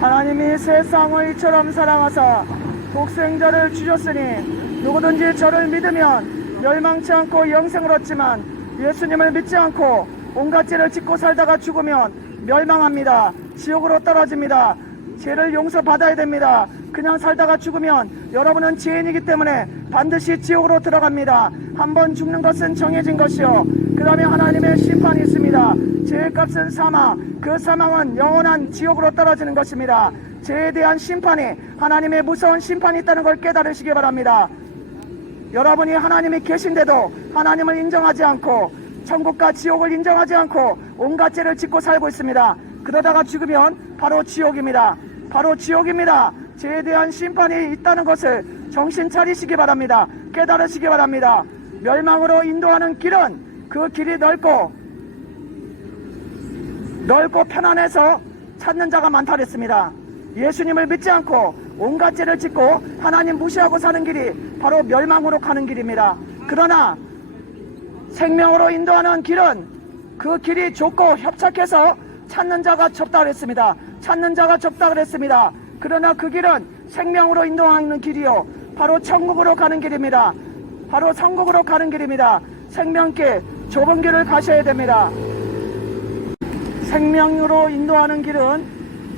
하나님이 세상을 이처럼 사랑하사 독생자를 주셨으니 누구든지 저를 믿으면 멸망치 않고 영생을 얻지만 예수님을 믿지 않고 온갖 죄를 짓고 살다가 죽으면 멸망합니다. 지옥으로 떨어집니다. 죄를 용서받아야 됩니다. 그냥 살다가 죽으면 여러분은 죄인이기 때문에 반드시 지옥으로 들어갑니다. 한번 죽는 것은 정해진 것이요, 그 다음에 하나님의 심판이 있습니다. 죄의 값은 사망, 그 사망은 영원한 지옥으로 떨어지는 것입니다. 죄에 대한 심판이, 하나님의 무서운 심판이 있다는 걸 깨달으시기 바랍니다. 여러분이 하나님이 계신데도 하나님을 인정하지 않고 천국과 지옥을 인정하지 않고 온갖 죄를 짓고 살고 있습니다. 그러다가 죽으면 바로 지옥입니다. 바로 지옥입니다. 죄에 대한 심판이 있다는 것을 정신 차리시기 바랍니다. 깨달으시기 바랍니다. 멸망으로 인도하는 길은 그 길이 넓고 편안해서 찾는 자가 많다 그랬습니다. 예수님을 믿지 않고 온갖 죄를 짓고 하나님 무시하고 사는 길이 바로 멸망으로 가는 길입니다. 그러나 생명으로 인도하는 길은 그 길이 좁고 협착해서 찾는 자가 적다 그랬습니다. 찾는 자가 적다 그랬습니다. 그러나 그 길은 생명으로 인도하는 길이요, 바로 천국으로 가는 길입니다. 바로 천국으로 가는 길입니다. 생명길, 좁은 길을 가셔야 됩니다. 생명으로 인도하는 길은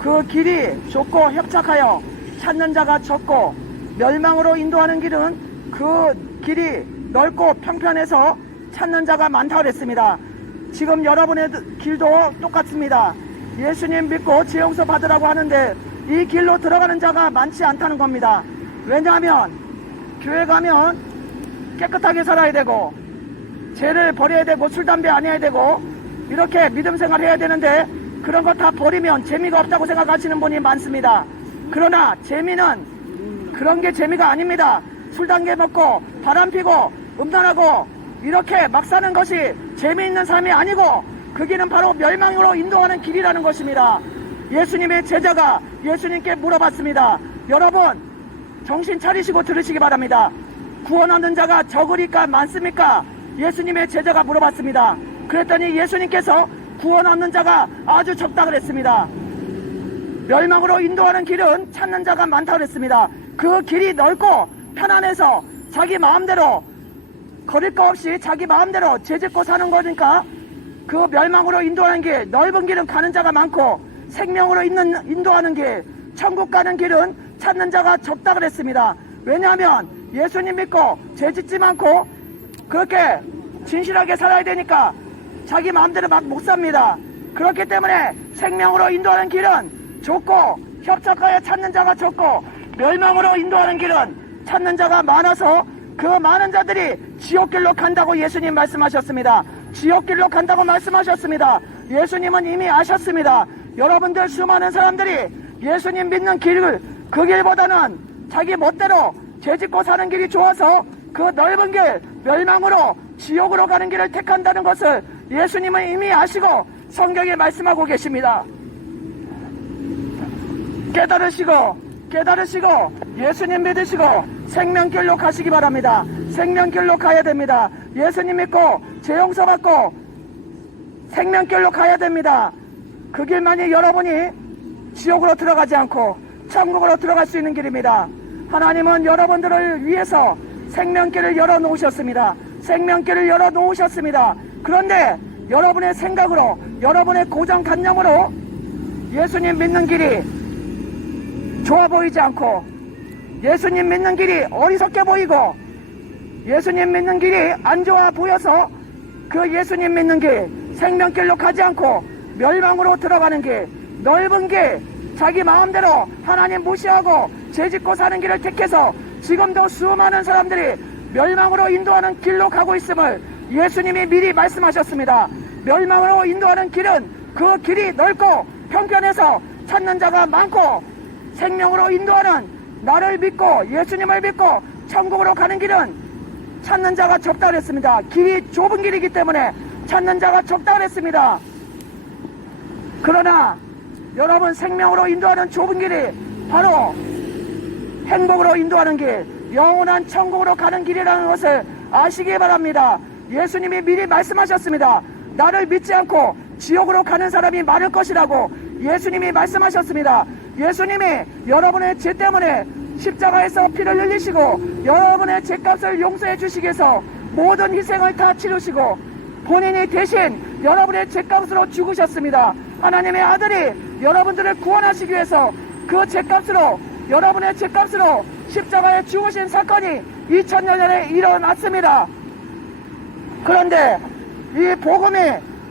그 길이 좁고 협착하여 찾는 자가 적고, 멸망으로 인도하는 길은 그 길이 넓고 평편해서 찾는 자가 많다고 그랬습니다. 지금 여러분의 길도 똑같습니다. 예수님 믿고 죄 용서 받으라고 하는데 이 길로 들어가는 자가 많지 않다는 겁니다. 왜냐하면 교회 가면 깨끗하게 살아야 되고 죄를 버려야 되고 술 담배 안 해야 되고 이렇게 믿음 생활 해야 되는데 그런 거 다 버리면 재미가 없다고 생각하시는 분이 많습니다. 그러나 재미는 그런 게 재미가 아닙니다. 술 담배 먹고 바람 피고 음란하고 이렇게 막 사는 것이 재미있는 삶이 아니고 그 길은 바로 멸망으로 인도하는 길이라는 것입니다. 예수님의 제자가 예수님께 물어봤습니다. 여러분 정신 차리시고 들으시기 바랍니다. 구원 얻는 자가 적으리까 많습니까? 예수님의 제자가 물어봤습니다. 그랬더니 예수님께서 구원 얻는 자가 아주 적다 그랬습니다. 멸망으로 인도하는 길은 찾는 자가 많다 그랬습니다. 그 길이 넓고 편안해서 자기 마음대로 거릴 거 없이 자기 마음대로 죄짓고 사는 거니까 그 멸망으로 인도하는 길, 넓은 길은 가는 자가 많고 생명으로 인도하는 길, 천국 가는 길은 찾는 자가 적다 그랬습니다. 왜냐하면 예수님 믿고 죄짓지 않고 그렇게 진실하게 살아야 되니까 자기 마음대로 막 못 삽니다. 그렇기 때문에 생명으로 인도하는 길은 좁고 협착하여 찾는 자가 적고 멸망으로 인도하는 길은 찾는 자가 많아서 그 많은 자들이 지옥길로 간다고 예수님 말씀하셨습니다. 지옥길로 간다고 말씀하셨습니다. 예수님은 이미 아셨습니다. 여러분들 수많은 사람들이 예수님 믿는 길을 그 길보다는 자기 멋대로 죄짓고 사는 길이 좋아서 그 넓은 길, 멸망으로 지옥으로 가는 길을 택한다는 것을 예수님은 이미 아시고 성경에 말씀하고 계십니다. 깨달으시고 예수님 믿으시고 생명길로 가시기 바랍니다. 생명길로 가야 됩니다. 예수님 믿고 죄 용서받고 생명길로 가야 됩니다. 그 길만이 여러분이 지옥으로 들어가지 않고 천국으로 들어갈 수 있는 길입니다. 하나님은 여러분들을 위해서 생명길을 열어놓으셨습니다. 생명길을 열어놓으셨습니다. 그런데 여러분의 생각으로, 여러분의 고정관념으로 예수님 믿는 길이 좋아 보이지 않고 예수님 믿는 길이 어리석게 보이고 예수님 믿는 길이 안 좋아 보여서 그 예수님 믿는 길, 생명길로 가지 않고 멸망으로 들어가는 길, 넓은 길, 자기 마음대로 하나님 무시하고 죄짓고 사는 길을 택해서 지금도 수많은 사람들이 멸망으로 인도하는 길로 가고 있음을 예수님이 미리 말씀하셨습니다. 멸망으로 인도하는 길은 그 길이 넓고 평편해서 찾는 자가 많고 생명으로 인도하는 나를 믿고 예수님을 믿고 천국으로 가는 길은 찾는 자가 적다 그랬습니다. 길이 좁은 길이기 때문에 찾는 자가 적다 그랬습니다. 그러나 여러분 생명으로 인도하는 좁은 길이 바로 행복으로 인도하는 길, 영원한 천국으로 가는 길이라는 것을 아시기 바랍니다. 예수님이 미리 말씀하셨습니다. 나를 믿지 않고 지옥으로 가는 사람이 많을 것이라고 예수님이 말씀하셨습니다. 예수님이 여러분의 죄 때문에 십자가에서 피를 흘리시고 여러분의 죄값을 용서해 주시기 위해서 모든 희생을 다 치르시고 본인이 대신 여러분의 죄값으로 죽으셨습니다. 하나님의 아들이 여러분들을 구원하시기 위해서 그 죄값으로, 여러분의 죄값으로 십자가에 죽으신 사건이 2000년 전에 일어났습니다. 그런데 이 복음이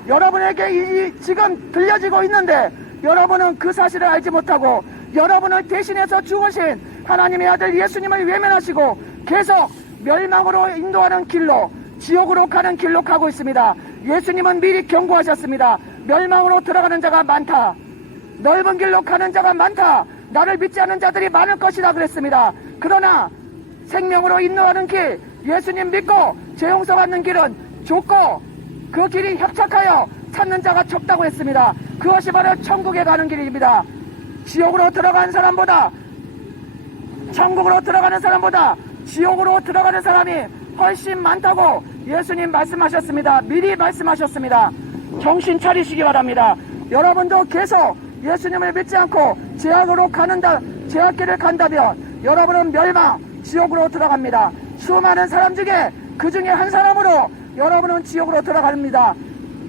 여러분에게 지금 들려지고 있는데 여러분은 그 사실을 알지 못하고 여러분을 대신해서 죽으신 하나님의 아들 예수님을 외면하시고 계속 멸망으로 인도하는 길로, 지옥으로 가는 길로 가고 있습니다. 예수님은 미리 경고하셨습니다. 멸망으로 들어가는 자가 많다. 넓은 길로 가는 자가 많다. 나를 믿지 않는 자들이 많을 것이다 그랬습니다. 그러나 생명으로 인도하는 길, 예수님 믿고 죄 용서받는 길은 좁고 그 길이 협착하여 찾는 자가 적다고 했습니다. 그것이 바로 천국에 가는 길입니다. 지옥으로 들어간 사람보다, 천국으로 들어가는 사람보다 지옥으로 들어가는 사람이 훨씬 많다고 예수님 말씀하셨습니다. 미리 말씀하셨습니다. 정신 차리시기 바랍니다. 여러분도 계속 예수님을 믿지 않고 제약길을 간다면 여러분은 멸망, 지옥으로 들어갑니다. 수많은 사람 중에 그 중에 한 사람으로 여러분은 지옥으로 들어갑니다.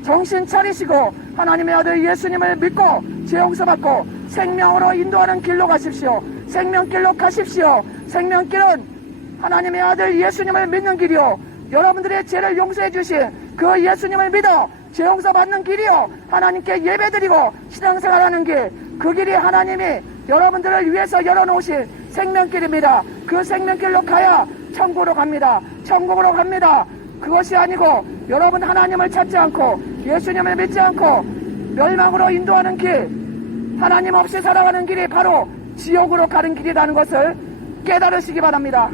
정신 차리시고 하나님의 아들 예수님을 믿고 죄 용서받고 생명으로 인도하는 길로 가십시오. 생명길로 가십시오. 생명길은 하나님의 아들 예수님을 믿는 길이요, 여러분들의 죄를 용서해 주신 그 예수님을 믿어 죄 용서받는 길이요, 하나님께 예배드리고 신앙생활하는 길, 그 길이 하나님이 여러분들을 위해서 열어놓으신 생명길입니다. 그 생명길로 가야 천국으로 갑니다. 천국으로 갑니다. 그것이 아니고 여러분 하나님을 찾지 않고 예수님을 믿지 않고 멸망으로 인도하는 길, 하나님 없이 살아가는 길이 바로 지옥으로 가는 길이라는 것을 깨달으시기 바랍니다.